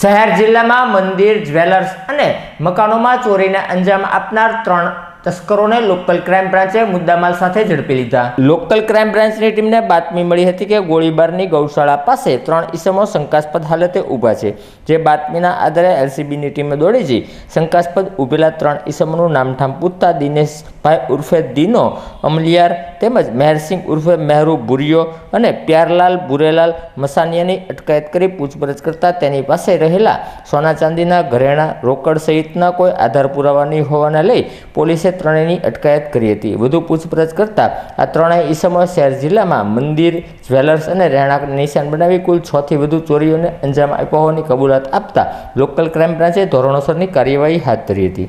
શહેર જિલ્લામાં મંદિર, જ્વેલર્સ અને મકાનોમાં ચોરીને અંજામ આપનાર ત્રણ તસ્કરોને લોકલ ક્રાઇમ બ્રાન્ચે મુદ્દામાલ સાથે ઝડપી લીધા. લોકલ ક્રાઇમ બ્રાન્ચની ટીમને બાતમી મળી હતી કે ગોળીબારની ગૌશાળા પાસે ત્રણ ઈસમો શંકાસ્પદ હાલતે ઊભા છે. જે બાતમીના આધારે એલસીબીની ટીમે દોડી જઈ શંકાસ્પદ ઊભેલા ત્રણ ઈસમોનું નામઠામ પૂછતા દિનેશભાઈ ઉર્ફે દીનો અમલિયાર તેમજ મહેરસિંહ ઉર્ફે મહેરુ ભુરિયો અને પ્યારલાલ ભુરેલાલ મસાનિયાની અટકાયત કરી પૂછપરછ કરતા તેની પાસે રહેલા સોના ચાંદીના ઘરેણાં, રોકડ સહિતના કોઈ આધાર પુરાવા નહીં હોવાને લઈ પોલીસે ત્રણેયની અટકાયત કરી હતી. વધુ પૂછપરછ કરતાં આ ત્રણેય ઈસમો શહેર જિલ્લામાં મંદિર, જ્વેલર્સ અને રહેણાંક નિશાન બનાવી કુલ છથી વધુ ચોરીઓને અંજામ આપ્યા હોવાની કબૂલાત આપતા લોકલ ક્રાઇમ બ્રાન્ચે ધોરણોસરની કાર્યવાહી હાથ ધરી હતી.